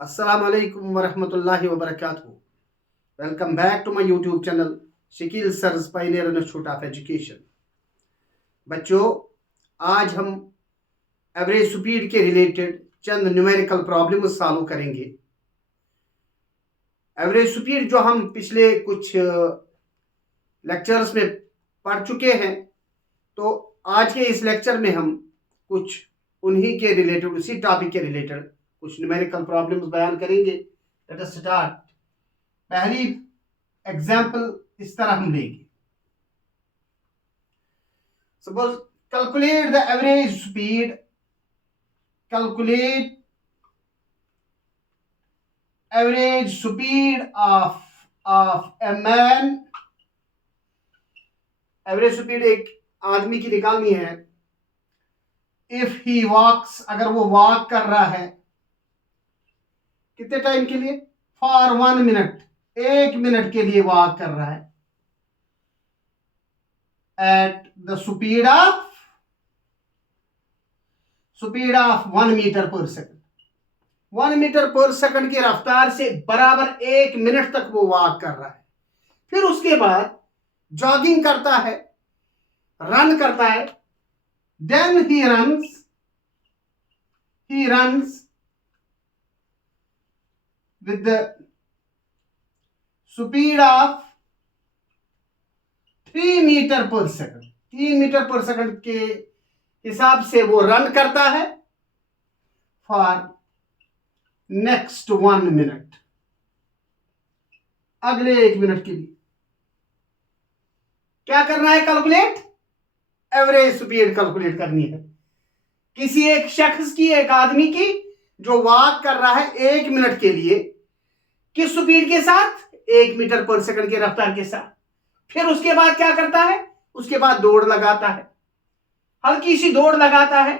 अस्सलाम वालेकुम वरहमतुल्लाहि वबरकातुहू। Welcome back to my YouTube channel Shakeel sir's pioneer institute of education. बच्चों, आज हम एवरेज स्पीड के रिलेटेड चंद न्यूमेरिकल प्रॉब्लम्स सॉल्व करेंगे। एवरेज स्पीड जो हम पिछले कुछ लेक्चर्स में पढ़ चुके हैं, तो आज के इस लेक्चर में हम कुछ उन्हीं के रिलेटेड, उसी टॉपिक के रिलेटेड कुछ न्यूमेरिकल प्रॉब्लम्स बयान करेंगे। Let us start. पहली एग्जांपल इस तरह हम लेंगे। Suppose calculate the average speed, calculate average speed of a man. Average speed एक आदमी की निकालनी है। इफ ही वॉक्स, अगर वो वॉक कर रहा है, कितने टाइम के लिए? फॉर 1 मिनट, 1 मिनट के लिए वॉक कर रहा है। At the speed of 1 metre per second. 1 metre per second की रफ्तार से बराबर 1 मिनट तक वो वॉक कर रहा है। फिर उसके बाद जॉगिंग करता है, रन करता है। Then he runs with the speed of 3 metre per second. 3 metre per second के हिसाब से वो रन करता है फॉर नेक्स्ट 1 मिनट, अगले 1 मिनट के लिए। क्या करना है? कैलकुलेट एवरेज स्पीड कैलकुलेट करनी है किसी एक शख्स की, एक आदमी की, जो वॉक कर रहा है 1 मिनट के लिए। किस स्पीड के साथ? 1 मीटर पर सेकंड की रफ्तार के साथ। फिर उसके बाद क्या करता है? उसके बाद दौड़ लगाता है, हल्की सी दौड़ लगाता है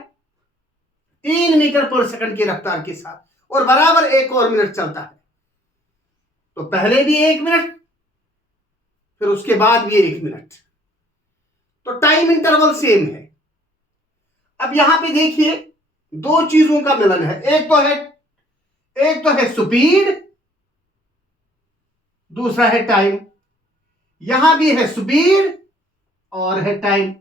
3 मीटर पर सेकंड की रफ्तार के साथ, और बराबर 1 और मिनट चलता है। तो पहले भी 1 मिनट, फिर उसके बाद भी 1 मिनट, तो टाइम इंटरवल सेम है। अब यहां पे देखिए, दो चीजों का मिलन है। एक तो है स्पीड, दूसरा है टाइम। यहां भी है स्पीड और है टाइम।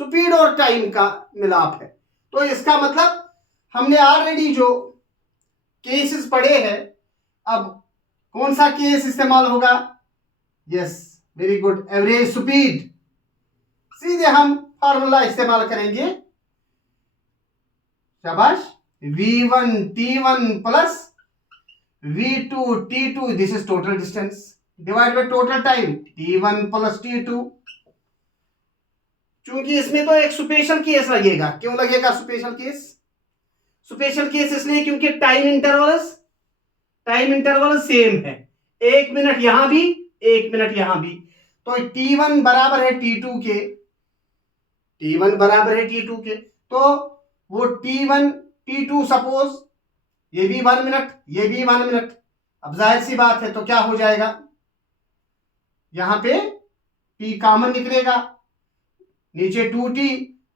स्पीड और टाइम का मिलाप है। तो इसका मतलब हमने ऑलरेडी जो केसेस पढ़े हैं, अब कौन सा केस इस्तेमाल होगा? Yes, very good, average speed. सीधे हम फॉर्मूला इस्तेमाल करेंगे। शाबाश। v1 t1 plus v2 t2, this is total distance, divide by total time t1 plus t2। चूंकि इसमें तो एक स्पेशल केस लगेगा। क्यों लगेगा स्पेशल केस? स्पेशल केस इसलिए क्योंकि टाइम इंटरवल सेम है। 1 मिनट यहां भी, 1 मिनट यहां भी। तो t1 बराबर है t2 के, तो वो t1 t2, सपोज ये भी 1 मिनट, ये भी 1 मिनट। अब जाहिर सी बात है, तो क्या हो जाएगा? यहां पे t कॉमन निकलेगा, नीचे 2t।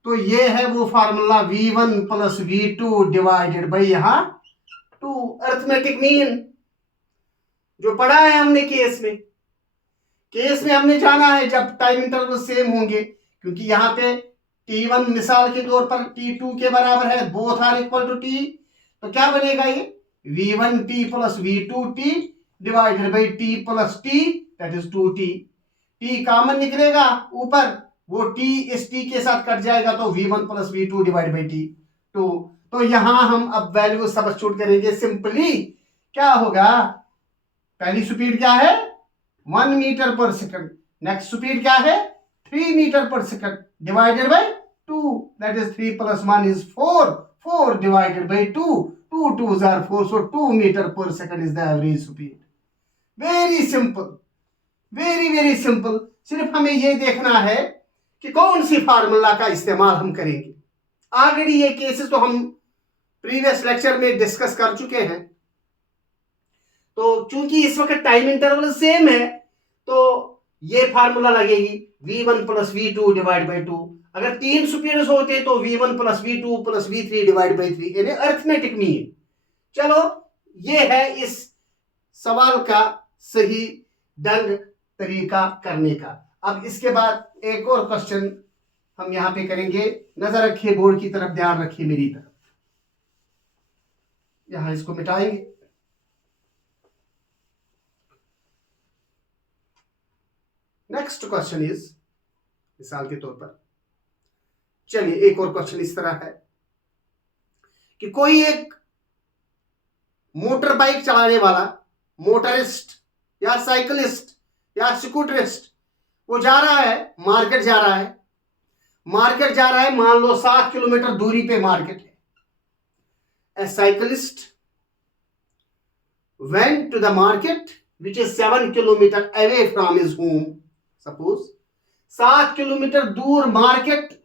तो ये है वो formula v1 plus v2 divided by यहां 2, अर्थमेटिक मीन, जो पढ़ा है हमने केस में हमने जाना है जब टाइम इंटरवल सेम होंगे। क्योंकि यहां पे t1 मिसाल के तौर पर t2 के बराबर है, both are equal to t। तो क्या बनेगा? ये v1t plus v2t divided by t plus t, that is 2t। t common निकलेगा ऊपर, वो t इस t के साथ कट जाएगा, तो v1 plus v2 divide by t 2। तो यहां हम अब वैल्यू सब्स्टिट्यूट करेंगे सिंपली। क्या होगा? पहली स्पीड क्या है? 1 metre per second. Next speed क्या है? 3 metre per second divided by 2, that is 3 plus 1 is 4, 4 divided by 2, 2 2s are 4, so 2 metre per second is the average speed. Very simple, very simple. सिर्फ हमें यह देखना है कि कौन सी फार्मूला का इस्तेमाल हम करेंगे। ऑलरेडी ये केसेस तो हम प्रीवियस लेक्चर में डिस्कस कर चुके हैं। तो चूंकि इस वक्त टाइम इंटरवल सेम है, तो ये फार्मूला लगेगी v1 plus v2 divide by 2। अगर 3 स्पीड्स होते तो v1 plus v2 plus v3 divide by 3, यानी अर्थमेटिक मीन। चलो, ये है इस सवाल का सही ढंग तरीका करने का। अब इसके बाद एक और क्वेश्चन हम यहां पे करेंगे। नजर रखिए बोर्ड की तरफ, ध्यान रखिए मेरी तरफ। यहां इसको मिटाएंगे। नेक्स्ट क्वेश्चन इज, मिसाल के तौर पर चलिए एक और क्वेश्चन इस तरह है कि कोई एक मोटर बाइक चलाने वाला मोटरिस्ट या साइकिलिस्ट या स्कूटरिस्ट वो जा रहा है, मार्केट जा रहा है। मार्केट जा रहा है, मान लो 7 किलोमीटर दूरी पे मार्केट है। ए cyclist went to the market which is 7 kilometer away from his home. Suppose 7 kilometre दूर मार्केट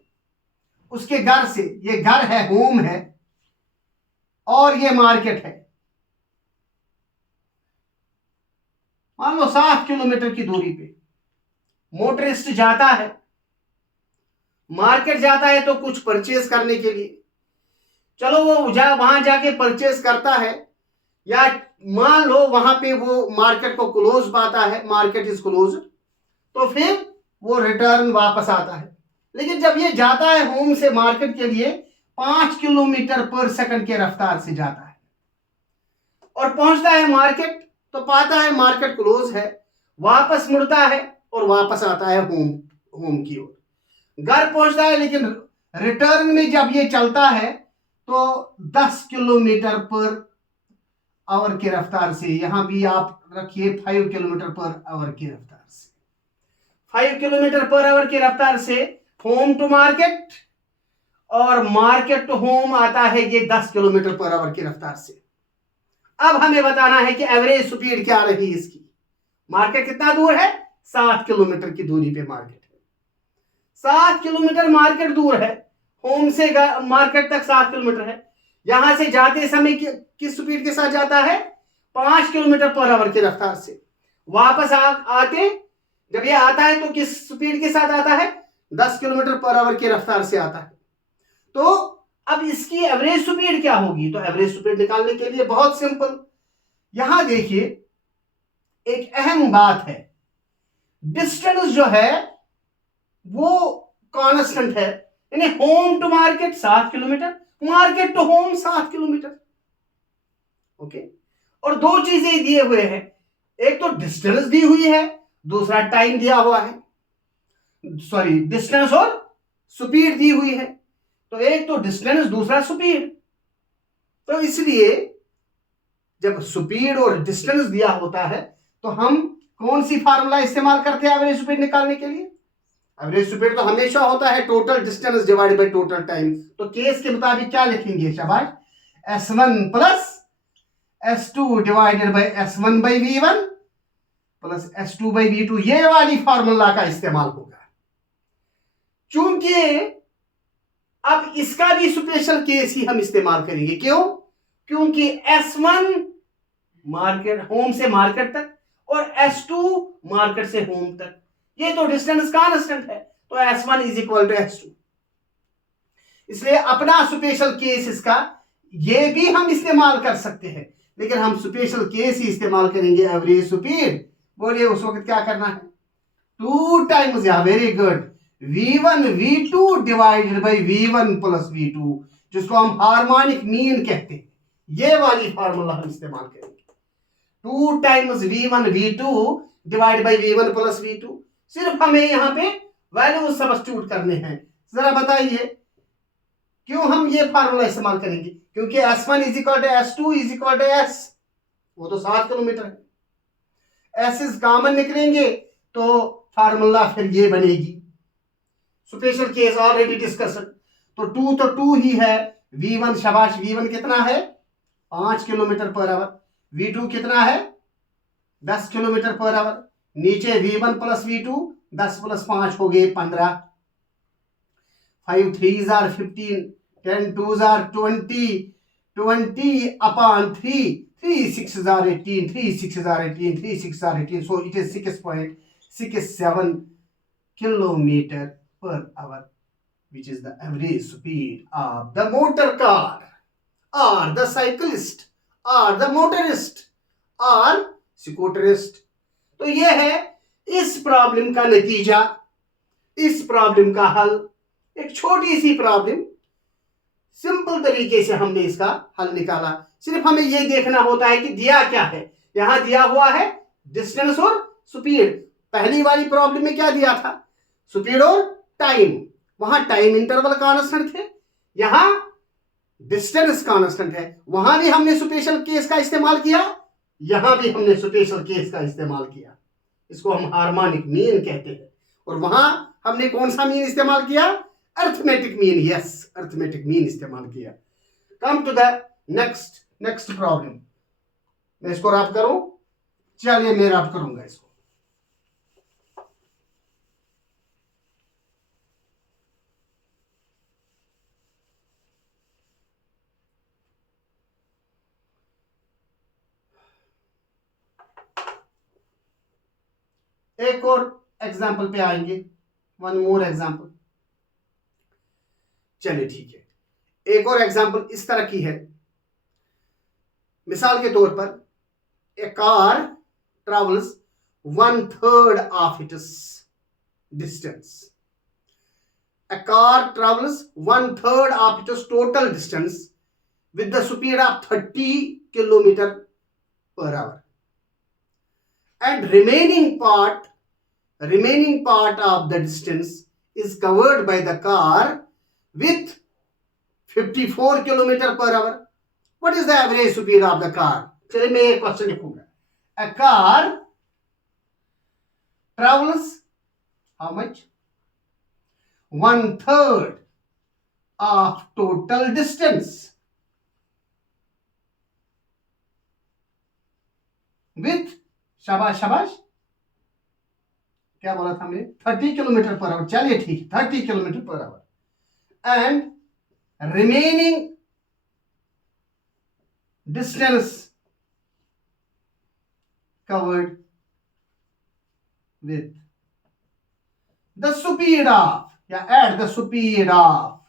उसके घर से, ये घर है, होम है, और ये मार्केट है। मान लो 7 किलोमीटर की दूरी पे मोटरिस्ट जाता है, मार्केट जाता है तो कुछ परचेज करने के लिए। चलो वो वहां जाके परचेज करता है, या मान लो वहां पे वो मार्केट को क्लोज पाता है, मार्केट इज क्लोज, तो फिर वो रिटर्न वापस आता है। लेकिन जब ये जाता है होम से मार्केट के लिए 5 किलोमीटर पर सेकंड के रफ्तार से जाता है, और पहुंचता है मार्केट तो पाता है मार्केट क्लोज है, वापस मुड़ता है और वापस आता है होम की ओर। घर पहुंचता है, लेकिन रिटर्न में जब ये चलता है तो 10 किलोमीटर पर आवर की रफ्तार से, यहां भी आप रखिए 5 किलोमीटर पर आवर की रफ्तार से, 5 किलोमीटर पर आवर की रफ्तार से होम टू मार्केट, और मार्केट टू होम आता है ये 10 किलोमीटर पर आवर की रफ्तार से। अब हमें बताना है कि एवरेज स्पीड क्या रही इसकी। मार्केट कितना दूर है? 7 किलोमीटर की दूरी पे मार्केट है। 7 किलोमीटर मार्केट दूर है, होम से मार्केट तक 7 किलोमीटर है। यहां से जाते समय किस स्पीड के साथ जाता है? 5 किलोमीटर पर आवर की रफ्तार से। वापस आते जब ये आता है तो किस स्पीड के साथ आता है? 10 किलोमीटर पर आवर की रफ्तार से आता है। तो अब इसकी एवरेज स्पीड क्या होगी? तो एवरेज स्पीड निकालने के लिए बहुत सिंपल, यहां देखिए एक अहम बात है, डिस्टेंस जो है वो कांस्टेंट है, यानी home to market 7 kilometre, market to home 7 kilometre. Okay, और दो चीजें दिए हुए हैं, एक तो डिस्टेंस दी हुई है, दूसरा टाइम दिया हुआ है, सॉरी डिस्टेंस और स्पीड दी हुई है। तो एक तो डिस्टेंस, दूसरा स्पीड। तो इसलिए जब स्पीड और डिस्टेंस दिया होता है तो हम कौन सी फार्मूला इस्तेमाल करते हैं एवरेज स्पीड निकालने के लिए? एवरेज स्पीड तो हमेशा होता है total distance divide by total time. तो केस के मुताबिक क्या लिखेंगे? शाबाश, S1 plus S2 divided by S1 by V1 plus S2 by V2, ये वाली फार्मूला का इस्तेमाल होगा। चूंकि अब इसका भी स्पेशल केस ही हम इस्तेमाल करेंगे। क्यों? क्योंकि S1 मार्केट, होम से मार्केट तक, और S2 मार्केट से होम तक, ये तो डिस्टेंस कांस्टेंट है, तो S1 is equal to S2। इसलिए अपना स्पेशल केस इसका, ये भी हम इस्तेमाल कर सकते हैं, लेकिन हम स्पेशल केस ही इस्तेमाल करेंगे एवरेज स्पीड। बोलिए उस वक्त क्या करना है? 2 टाइम्स, या very good, V1 V2 divided by V1 plus V2, जिसको हम हार्मोनिक मीन कहते हैं, ये वाली फार्मूला हम इस्तेमाल करेंगे। 2 times V1 V2 divide by V1 plus V2। सिर्फ हमें यहां पे वैल्यू सब्स्टिट्यूट करने हैं। जरा बताइए क्यों हम ये फार्मूला इस्तेमाल करेंगे? क्योंकि S1 is equal to S2 is equal to S, वो तो 7 किलोमीटर है। S इज कॉमन निकलेंगे तो फार्मूला फिर ये बनेगी। Special case already discussed. तो 2 तो 2 ही है। V1, शाबाश, V1 कितना है? 5 किलोमीटर पर आवर। V2 कितना है? 10 किलोमीटर पर आवर। नीचे V1 प्लस V2, 10 प्लस 5 हो गए 15, 5 3s are 15, 10 2s are 20, 20 upon 3, 3 6s are 18, 3 6s are 18, 3 6s are 18, so it is 6.67 kilometer per hour, which is the average speed of the motor car or the cyclist or the motorist or scooterist। तो ये है इस problem का नतीजा, इस problem का हल। एक छोटी सी प्रॉब्लम, सिंपल तरीके से हमने इसका हल निकाला। सिर्फ हमें यह देखना होता है कि दिया क्या है। यहां दिया हुआ है डिस्टेंस और स्पीड। पहली वाली प्रॉब्लम में क्या दिया था? स्पीड और टाइम। वहां टाइम इंटरवल कांस्टेंट थे, यहां डिस्टेंस कांस्टेंट है। वहां भी हमने स्पेशल केस का इस्तेमाल किया, यहां भी हमने स्पेशल केस का इस्तेमाल किया। इसको हम हार्मोनिक मीन कहते हैं। और वहां हमने कौन सा मीन इस्तेमाल किया? Arithmetic mean. Yes, arithmetic mean इस्तेमाल किया। Come to the next problem. मैं इसको रब करूं? चलिए मैं रब करूंगा इसको। एक और एग्जाम्पल पे आएंगे, वन मोर एग्जाम्पल। चलिए ठीक है, एक और एग्जाम्पल इस तरह की है। मिसाल के तौर पर, a car travels 1/3 of its distance. A car travels 1/3 of its total distance with the speed of 30 km/h, and remaining part of the distance is covered by the car with 54 km/h. What is the average speed of the car? चलिए मैं एक question लिखूंगा। A car travels how much? 1/3 of total distance with, शाबाश शाबाश, क्या बोला था हमने? 30 km/h। चलिए ठीक, 30 km/h, and remaining distance covered with the speed of, या at the speed of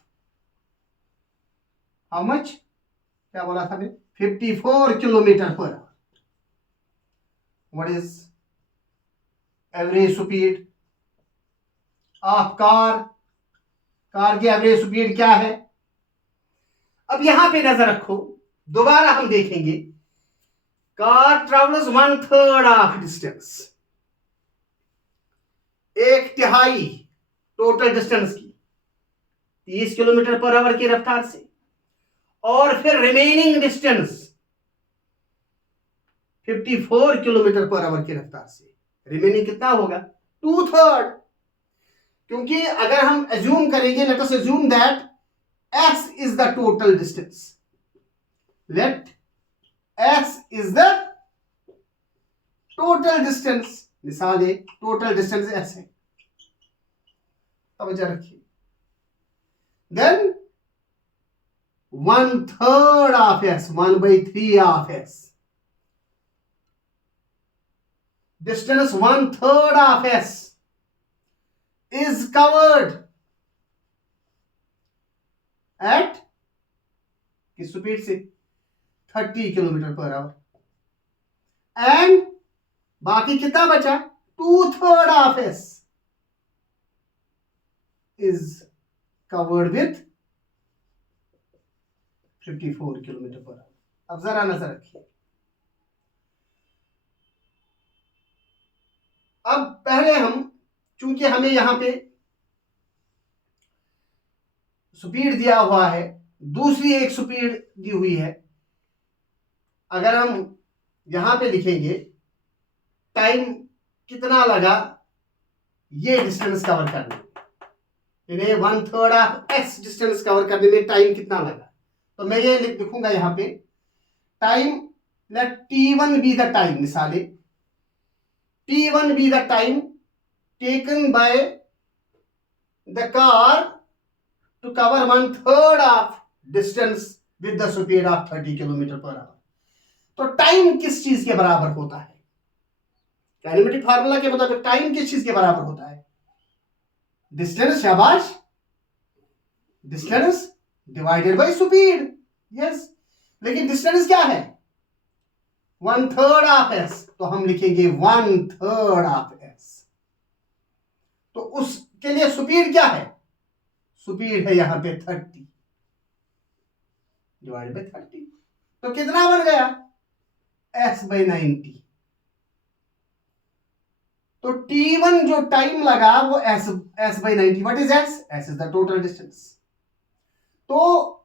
how much? क्या बोला था हमने? 54 km/h। What is average speed of car? Car की एवरेज स्पीड क्या है? अब यहां पे नजर रखो, दोबारा हम देखेंगे। Car travels 1/3 of distance, 1/3 total distance की 30 km/h की रफ्तार से, और फिर रिमेनिंग डिस्टेंस 54 km/h की रफ्तार से। रिमेनिंग कितना होगा? 2/3। क्योंकि अगर हम एज्यूम करेंगे, let us assume that s is the total distance, let s is the total distance। मिसाल है, टोटल डिस्टेंस s है, तवज्जो रखिए। Then 1/3 of s, 1/3 of s, distance 1/3 of s is covered at किस स्पीड से? 30 km/h, and बाकी कितना बचा? 2/3 of s is covered with 54 km/h। अब जरा नजर रखिए। अब पहले हम, चूंकि हमें यहां पे स्पीड दिया हुआ है, दूसरी एक स्पीड दी हुई है, अगर हम यहां पे लिखेंगे टाइम कितना लगा ये डिस्टेंस कवर करने में, यानी 1/3 ऑफ एक्स डिस्टेंस कवर करने में टाइम कितना लगा, तो मैं ये लिखूंगा यहां पे time, let t1 be the time. मिसाल t1 be the time taken by the car to cover 1/3 of distance with the speed of 30 km/h। तो टाइम किस चीज के बराबर होता है? काइनेमेटिक फार्मूला के मुताबिक टाइम किस चीज के बराबर होता है? डिस्टेंस, शाबाश, distance divided by speed. Yes, लेकिन डिस्टेंस क्या है? 1/3 ऑफ एस, तो हम लिखेंगे 1/3 ऑफ एस। तो उसके लिए स्पीड क्या है? स्पीड है यहां पे 30 डिवाइड बाई 30, तो कितना बन गया? s/90। तो t1 जो टाइम लगा वो s/90। What is s is the total distance. तो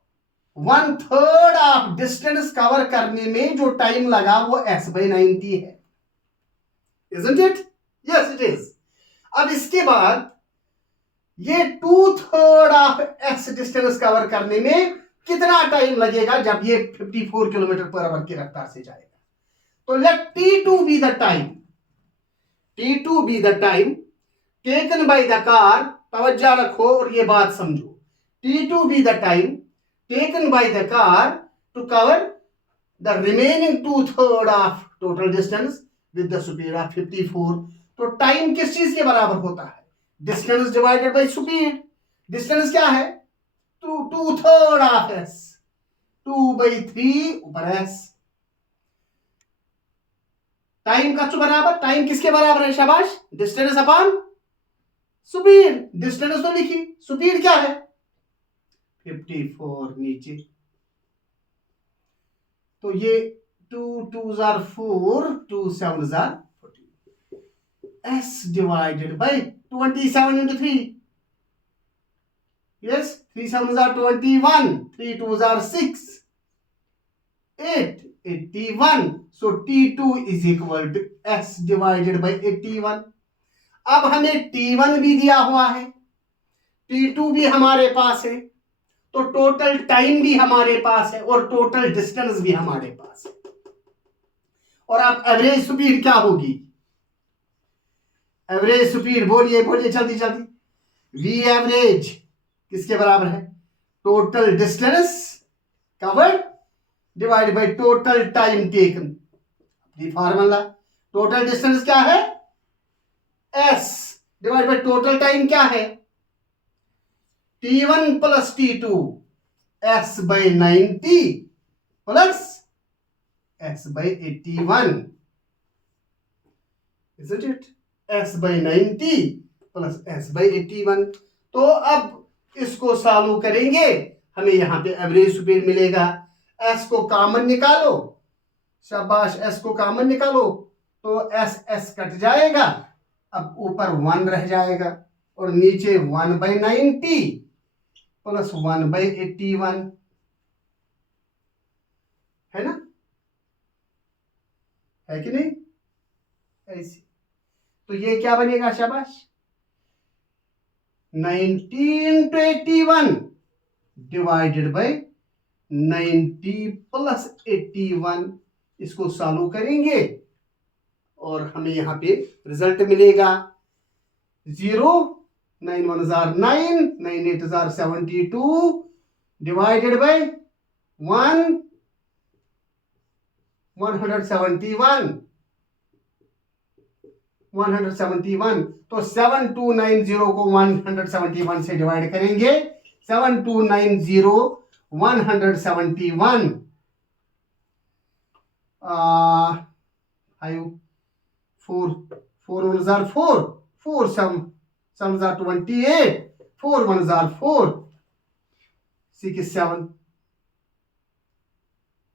1/3 ऑफ डिस्टेंस कवर करने में जो टाइम लगा वो s/90 है। Isn't it? Yes, it is. अब इसके बाद ये 2/3 ऑफ s डिस्टेंस कवर करने में कितना टाइम लगेगा जब ये 54 किलोमीटर पर आवर की रफ्तार से जाएगा। तो let t2 be the time, t2 be the time taken by the car. तवज्जो रखो और ये बात समझो। t2 be the time taken by the car to cover the remaining 2/3 of total distance with the speed of 54। तो time किस चीज के बराबर होता है? Distance divided by speed. Distance क्या है? 2/3 ऑफ s, 2/3 ऊपर s। टाइम का बराबर, टाइम किसके बराबर है? शाबाश, डिस्टेंस अपॉन स्पीड। डिस्टेंस तो लिखी, स्पीड क्या है? 54 नीचे। तो ये 2 2s are 4, 2 7s are 14, s divided by 27 into 3। yes, 3 7s are 21, 3 2s are 6, 8 81। so t2 is equal to s divided by 81। अब हमें t1 भी दिया हुआ है, t2 भी हमारे पास है, तो टोटल टाइम भी हमारे पास है और टोटल डिस्टेंस भी हमारे पास है। और अब एवरेज स्पीड क्या होगी? एवरेज स्पीड बोलिए बोलिए जल्दी जल्दी। वी एवरेज किसके बराबर है? Total distance covered divide by total time taken. Formula, total distance क्या है? s divide by total time क्या है? t1 plus t2, s/90 plus s/81। Isn't it? s/90 plus s/81। तो अब इसको सॉल्व करेंगे, हमें यहां पे एवरेज स्पीड मिलेगा। s को कॉमन निकालो, शाबाश, s को कॉमन निकालो तो s s कट जाएगा, अब ऊपर 1 रह जाएगा और नीचे 1/90 प्लस 1/81 है ना, है कि नहीं? ऐसी। तो ये क्या बनेगा? शाबाश, 90 into 81 डिवाइडेड बाय 90 प्लस 81। इसको सॉल्व करेंगे और हमें यहां पे रिजल्ट मिलेगा 0, 9 1s are 9, 9 8s are 72 divided by 171। तो 7290 को 171 से डिवाइड करेंगे, 7290 171 5 4 4 1s are 4, 4 7s are 28, 4 1s are 4, 6 7।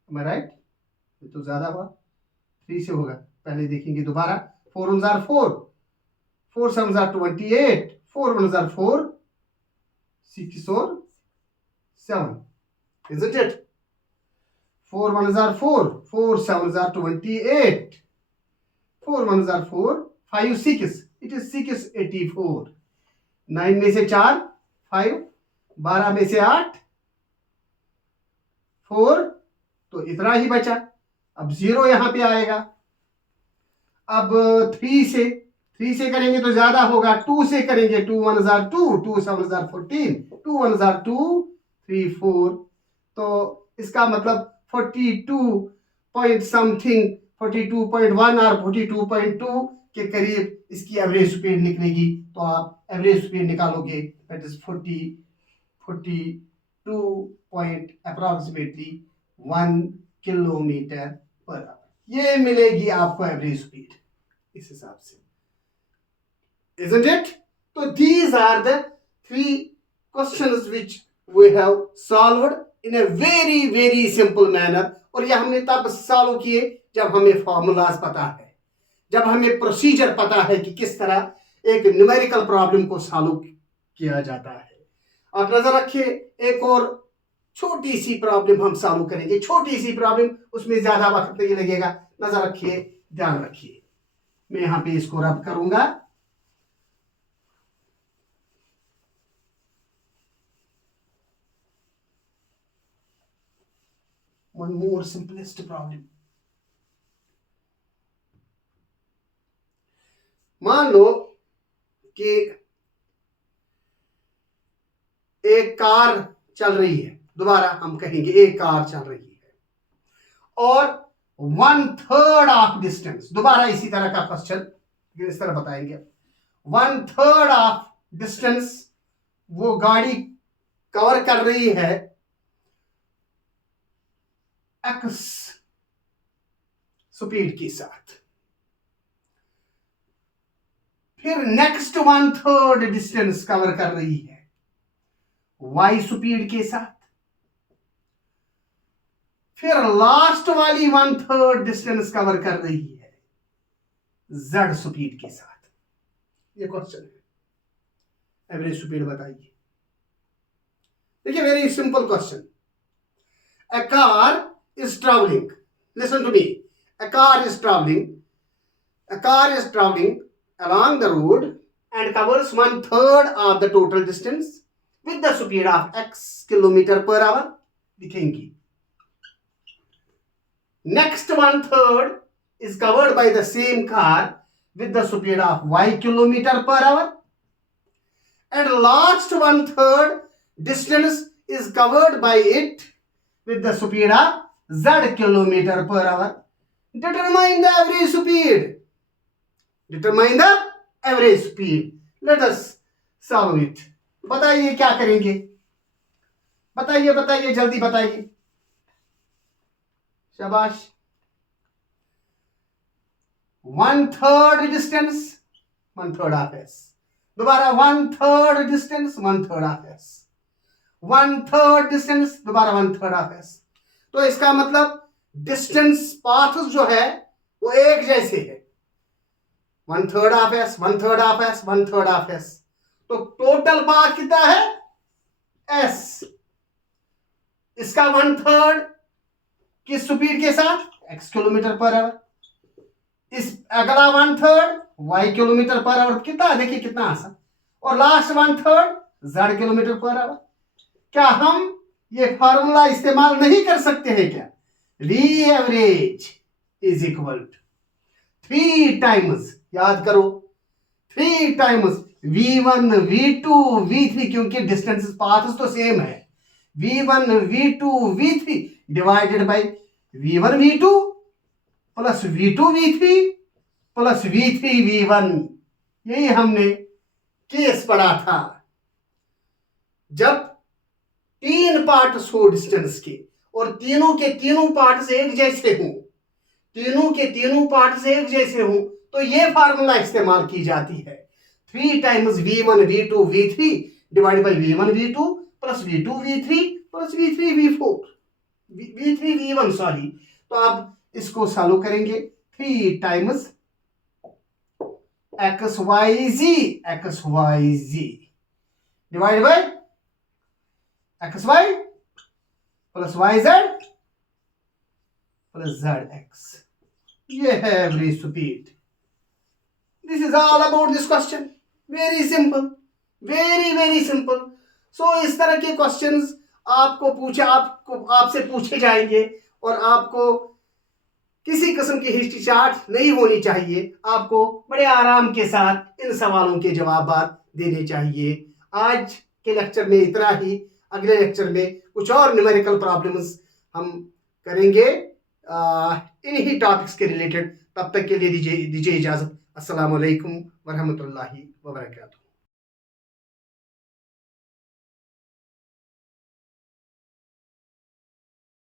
Am I right? ये तो ज्यादा हुआ, 3 से होगा, पहले देखेंगे दोबारा। 4 1s are 4, 4 7s are 28, 4 1s are 4, 6 और 7। Isn't it? 4 1s are 4, 4 7s are 28, 4 1s are 4, 5 6, it is 6 84। 9 में से 4 5, 12 में से 8 4, तो इतना ही बचा। अब 0 यहां पे आएगा। अब 3 से करेंगे तो ज्यादा होगा, 2 से करेंगे, 2 1s are 2, 2 7s are 14, 2 1s are 2, 3 4। तो इसका मतलब 42 पॉइंट समथिंग, 42.1 और 42.2 के करीब इसकी एवरेज स्पीड निकलेगी। तो आप एवरेज स्पीड निकालोगे, that is 42 point approximately 1 kilometre per hour. ये मिलेगी आपको एवरेज स्पीड इस हिसाब से, isn't it? तो these are the three questions which we have solved in a very very simple manner. और यह हमने तब सॉल्व किए जब हमें फॉर्मूलाज पता है, जब हमें प्रोसीजर पता है कि किस तरह एक न्यूमेरिकल प्रॉब्लम को सॉल्व किया जाता है। आप नजर रखिए, एक और छोटी सी प्रॉब्लम हम सॉल्व करेंगे, छोटी सी प्रॉब्लम, उसमें ज्यादा वक्त नहीं लगेगा। नजर रखिए, ध्यान रखिए, मैं यहां पे इसको रब करूंगा। One more simplest problem. मान लो कि एक कार चल रही है, दोबारा हम कहेंगे एक कार चल रही है और 1/3 ऑफ डिस्टेंस, दोबारा इसी तरह का क्वेश्चन इस तरह बताएंगे। 1/3 ऑफ डिस्टेंस वो गाड़ी कवर कर रही है x स्पीड के साथ, फिर नेक्स्ट 1/3 डिस्टेंस कवर कर रही है y स्पीड के साथ, फिर लास्ट वाली 1/3 डिस्टेंस कवर कर रही है z स्पीड के साथ। ये क्वेश्चन है, एवरेज स्पीड बताइए। देखिए, very simple question. A car is traveling. Listen to me. A car is traveling along the road and covers 1/3 of the total distance with the speed of x km/h. लिखेंगे। Next 1/3 is covered by the same car with the speed of y km/h, and last 1/3 distance is covered by it with the speed of z km/h. Determine the average speed. Determine the average speed. Let us solve it. बताइए क्या करेंगे, बताइए बताइए, जल्दी बताइए, शाबाश। 1/3 distance 1/3 of s, दोबारा 1/3 distance 1/3 of s, 1/3 distance, दोबारा 1/3 ऑफ s। तो इसका मतलब डिस्टेंस पाथ जो है वो एक जैसे है, 1/3 of s 1/3 of s 1/3 of s। तो टोटल पाथ कितना है s, इसका 1/3 किस स्पीड के साथ x km/h, इस अगला 1/3 y km/h, कितना, देखिए कितना आसान, और लास्ट 1/3 z km/h। क्या हम ये फार्मूला इस्तेमाल नहीं कर सकते हैं क्या? V average is equal to 3 times, याद करो, 3 टाइम्स V1 V2 V3, क्योंकि डिस्टेंस पाथ्स तो सेम है, V1 V2 V3 divided by V1 V2 plus V2 V3 plus V3 V1। यही हमने केस पढ़ा था जब 3 पार्ट्स हो डिस्टेंस के और तीनों के तीनों पार्ट्स एक जैसे हों, तीनों के तीनों पार्ट्स एक जैसे हों, तो ये फार्मूला इस्तेमाल की जाती है, 3 times V1 V2 V3 divide by V1 V2 plus V2 V3 plus V3 V4 V3 V1 sorry. तो आप इसको सॉल्व करेंगे, 3 times XYZ divide by XY plus YZ plus ZX। ये है average speed. This is all about this question, very simple, very very simple. So इस तरह के questions आपसे पूछे जाएंगे और आपको किसी किस्म की हिचकिचाहट नहीं होनी चाहिए, आपको बड़े आराम के साथ इन सवालों के जवाब देने चाहिए। आज के लेक्चर में इतना ही, अगले लेक्चर में कुछ और न्यूमेरिकल प्रॉब्लम्स हम करेंगे इन्हीं टॉपिक्स के रिलेटेड। तब तक के लिए दीजिए इजाजत। अस्सलाम वालेकुम वरहमतुल्लाहि वबरकातुहू।